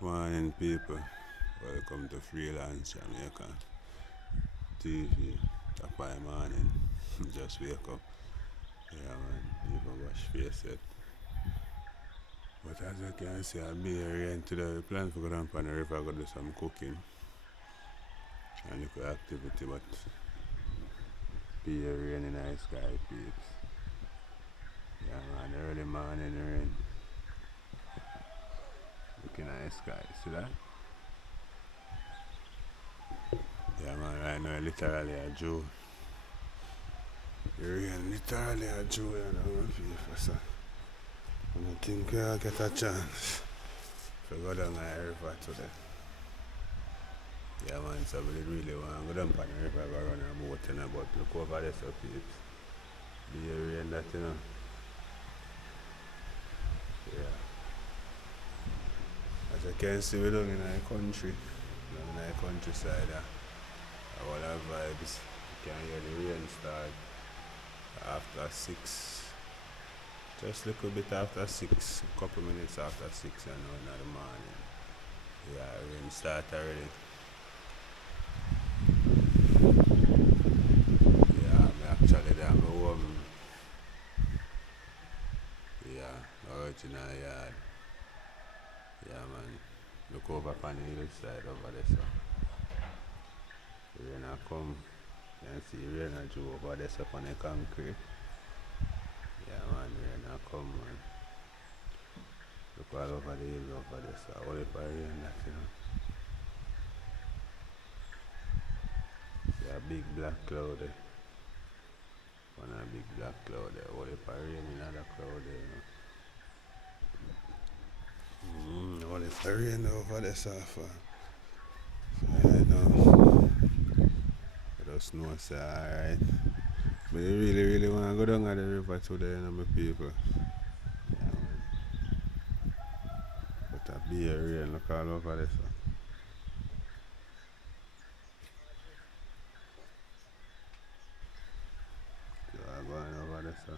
Morning, people. Welcome to Freelance Jamaica TV. Top of the morning. Just wake up. Yeah, man. Even wash face yet. But as you can see, I'll be here rain today. We plan to go down on the river, go do some cooking and little activity. But be here rain in the sky, peeps. Yeah, man. Early morning rain. Looking at the sky. See that? Yeah, man. Right now, literally a Jew. Rain literally a Jew, you know, people. So I think I'll get a chance to go down the river today. Yeah, man, so we really want to go down on the river, go run a boat, you know, but look over there, so peeps. Be a rain that, you know. Yeah. As you can see, we're down in the country, down in the countryside, all our vibes. You can hear the rain start after 6. Just a little bit after 6, a couple minutes after 6, you know, in the morning. Yeah, rain start already. Yeah, I'm actually there, I'm home. Yeah, original yard. Yeah, man. Look over on the hillside over there, so. Rain a come. You can see rain a drew over there, so on the concrete. Yeah, man, rain a come, man. Look all over the hill over there, so all if I rain that, you know. See a big black cloud there. One a big black cloud there. All if I rain in another cloud there, you know. All if I rain over there, so far. So, you know. I just know, say, alright. But you really want to go down at the river today, you know, my people. Yeah, man. But a be a rain, look all over there, so. So I'm going over there, so.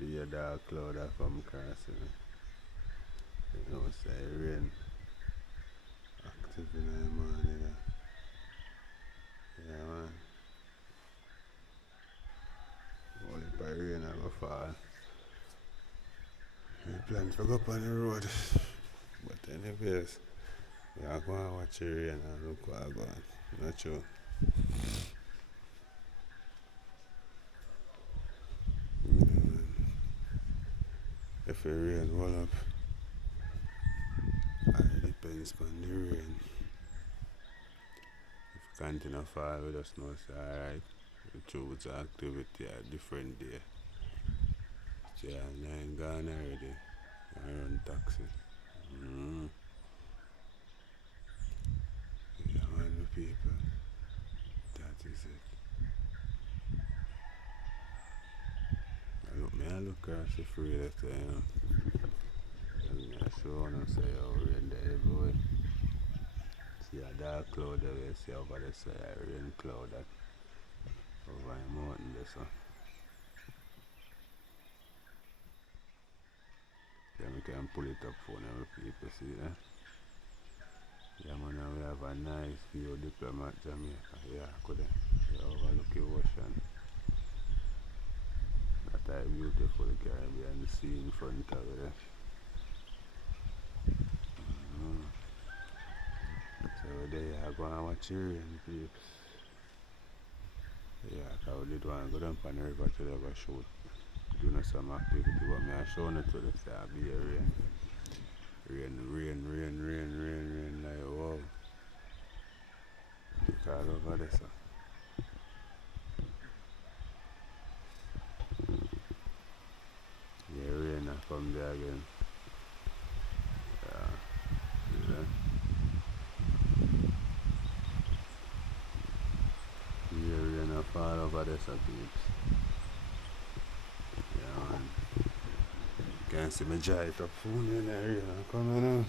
Be a dark cloud that come across, you know. You know, say rain active in the morning. Yeah, man. Only by rain I go fall. We plan to go up on the road. But anyways, we are going to watch the rain and look what I go on. Not sure. If it rain roll up, it depends on the rain. If it continue to fall, we just know say alright. We choose activity a different day. See, I'm gone already. I run taxi. Yeah, man, the people. That is it. I look across the free letter, you know. And I show and say, oh, rain there everywhere. See a dark cloud there, you see over there, say a rain cloud that over the mountain there, so. Yeah, we can pull it up for now, people see that. Yeah, man, we have a nice view of diplomat Jamaica. Yeah, could you overlook the ocean. That is beautiful Caribbean sea in front of it. So there I go and watch the rain, peeps. Yeah, because we did want to go down on the river to have a shoot. Doing some activity, but me I show it to the say I'll be a rain. Rain, like wow. Look all over there, so. Yeah, rain I come there again. Yeah, see that? Yeah, rain I fall over there, so peeps. Yeah, man. You can see me dry it up phone in the rain I come, you know.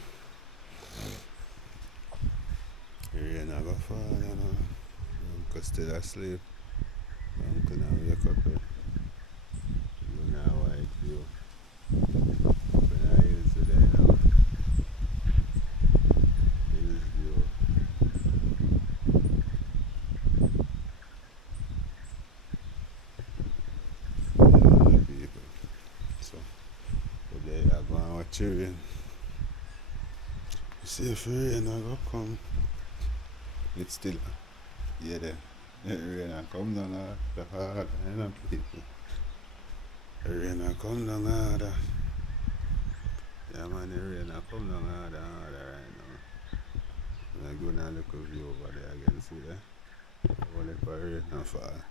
The rain I go fall, you know. Uncle still asleep. Uncle now wake up here. You know white view. Up in the hills today, you know. watch it rain. See if rain I go come. It's still there. The rain I come down the hard and people. The rain I come down harder. Yeah man, the rain I come down harder right now. And I go now look a view over there again, see there? Only for rain and fall.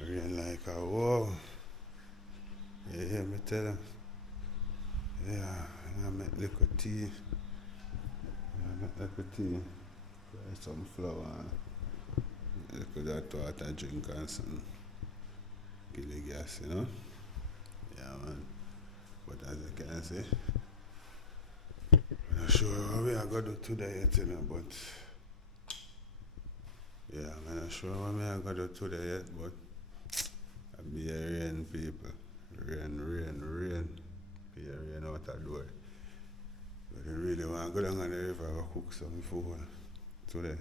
Rain like a whoa. You hear me tell him? Yeah, I make little tea. Fry some flour and little that water drink and some kill the gas, you know? Yeah man. But as you can see, I'm not sure what we are gonna do today yet, you know, but yeah, I'm not sure what we are gonna do today yet, but I'll be a rain people. Rain. Be a rain out the door. But I really want to go down on the river and cook some food today.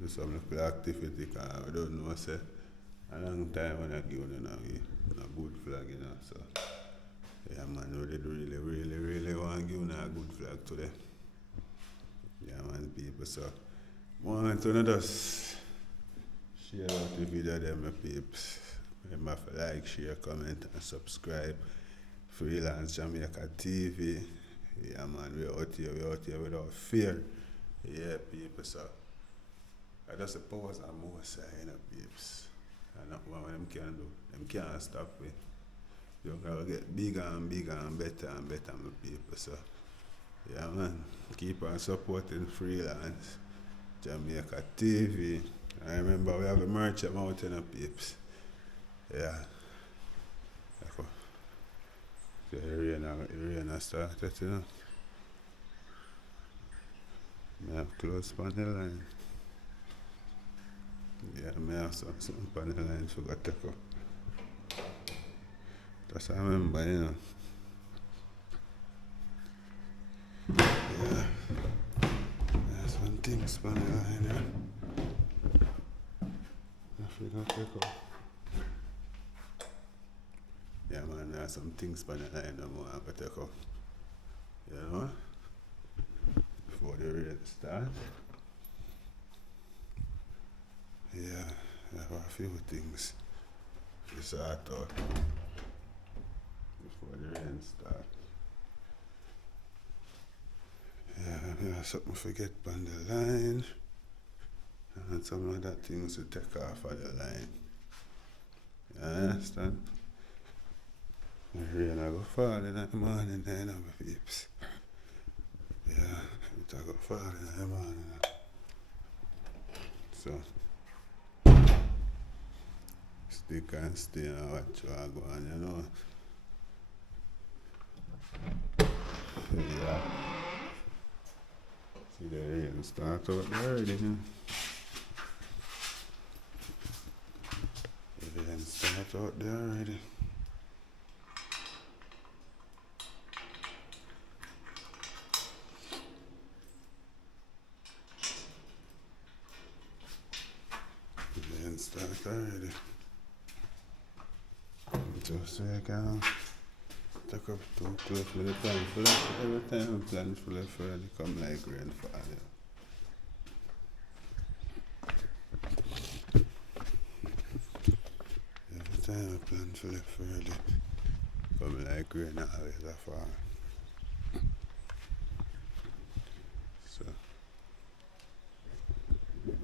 Do some little activity because I don't know, say, a long time when I give you a good flag, you know, so yeah man, we really want to give you a good flag today. Yeah man, people, so I want to just share out the video them, my peeps. Remember to like, share, comment and subscribe. Freelance Jamaica TV. Yeah man, we're out here without fear. Yeah people, so I just suppose I'm more side, you know, peeps. And not what them can do. Them can't stop me. You're gonna get bigger and better, my people. So yeah man, keep on supporting Freelance Jamaica TV. I remember we have a merch out in the peeps. Yeah. The rain has started, you know. I have close on the line. Yeah, I have something on the line for to take up. That's what I remember, you know. Yeah. There's one thing on the line, yeah. I forgot to take up. Yeah man, there are some things on the line that I have to take up. You know? Before the rain starts. Yeah, I have a few things to sort out before the rain starts. Yeah, I have something to forget on the line. And some other things to take off of the line. You understand? The rain I go fall in the morning then, my peeps. Yeah, it I go fall in the morning. So, stick and stay and watch what I go on, you know. Yeah. See the rain start out there already, you know. The rain start out there already. Start already. Just so I can take up 2 close for the plan for that. Every time I plan for the further come like rainfall. Every time I plan for the further come like rain always a fall. So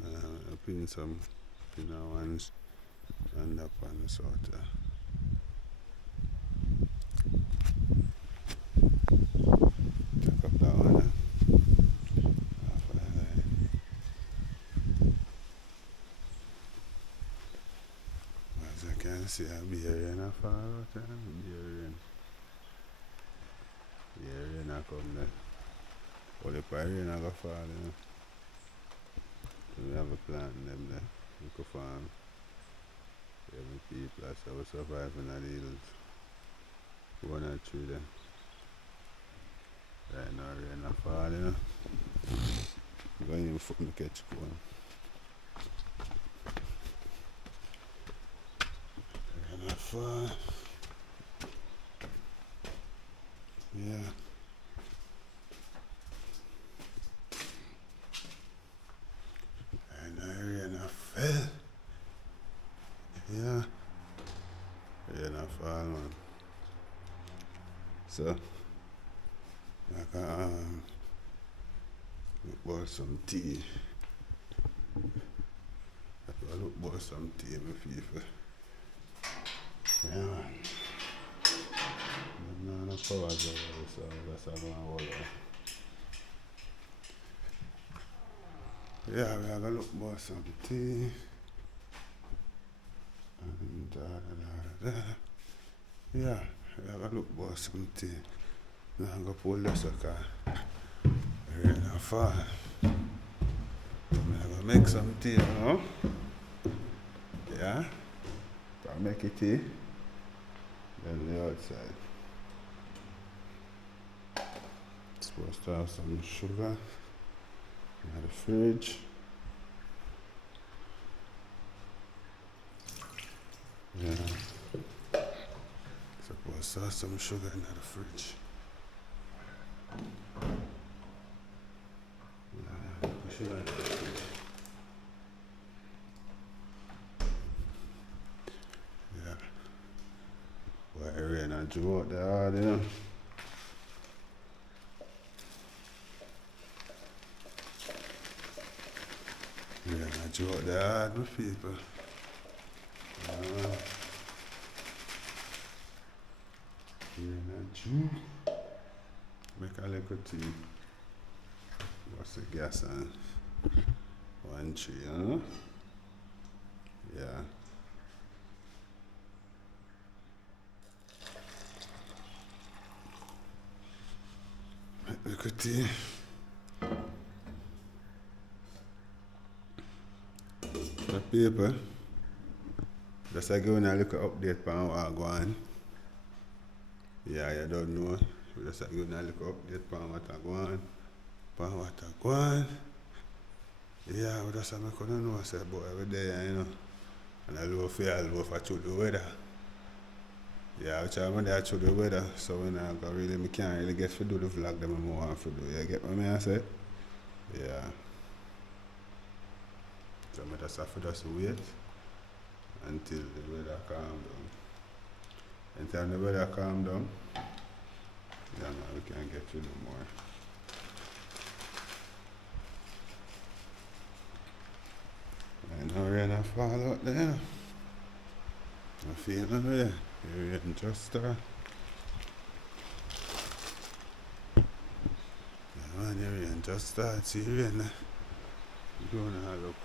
I pin some ones and up on the sort of take up that one half of the line. As you can see, I'll be a rain a fall out there. Be a rain a come there. Only for rain a go fall, you know. So we have a plan them there. We go farm. Every people that's how we survive in the hills. 1 or 3 then. Right now rain a fall, you know. Going in for me catch one. Rain a fall. Yeah. And I rain a fell. Yeah. Rain a fall, man. So, I can look for some tea. I can look for some tea, my people. Yeah, man. But no power so that's how I'm going to hold on. Yeah, we are going to look for some tea. And yeah, we are going to look for some tea. Now I'm going to pull this car. Rain and fall. I'm going to make some tea, you know? Yeah? I'll make it tea. Then the outside. Supposed to have some sugar in the fridge. Yeah. Supposed to have some sugar in the fridge. Yeah, sugar in the fridge. Yeah. Boy, it rain and drew out there hard, you know. Rain and drew out there hard, my people. Rain and drew. Make a little tea. What's the gas on? 1 tree, you know? Yeah. Make a little tea. The people, just like giving a little update on what go on. Yeah, you don't know. Just like giving a little update on what go on. On what go on. Yeah, we just make you know, say, but every day, you know. And I love for through the weather. Yeah, which I'm there through the weather, so when I go really, I can't really get to do the vlog that I want to do. You get what I say? Yeah. So I just have to just wait until the weather calm down. Until the weather calm down, yeah, man, we can get to do more. And now rain and fall out there. I feel it there. The rain just start. Yeah, man, the rain just start. See the rain there. Go and have a look.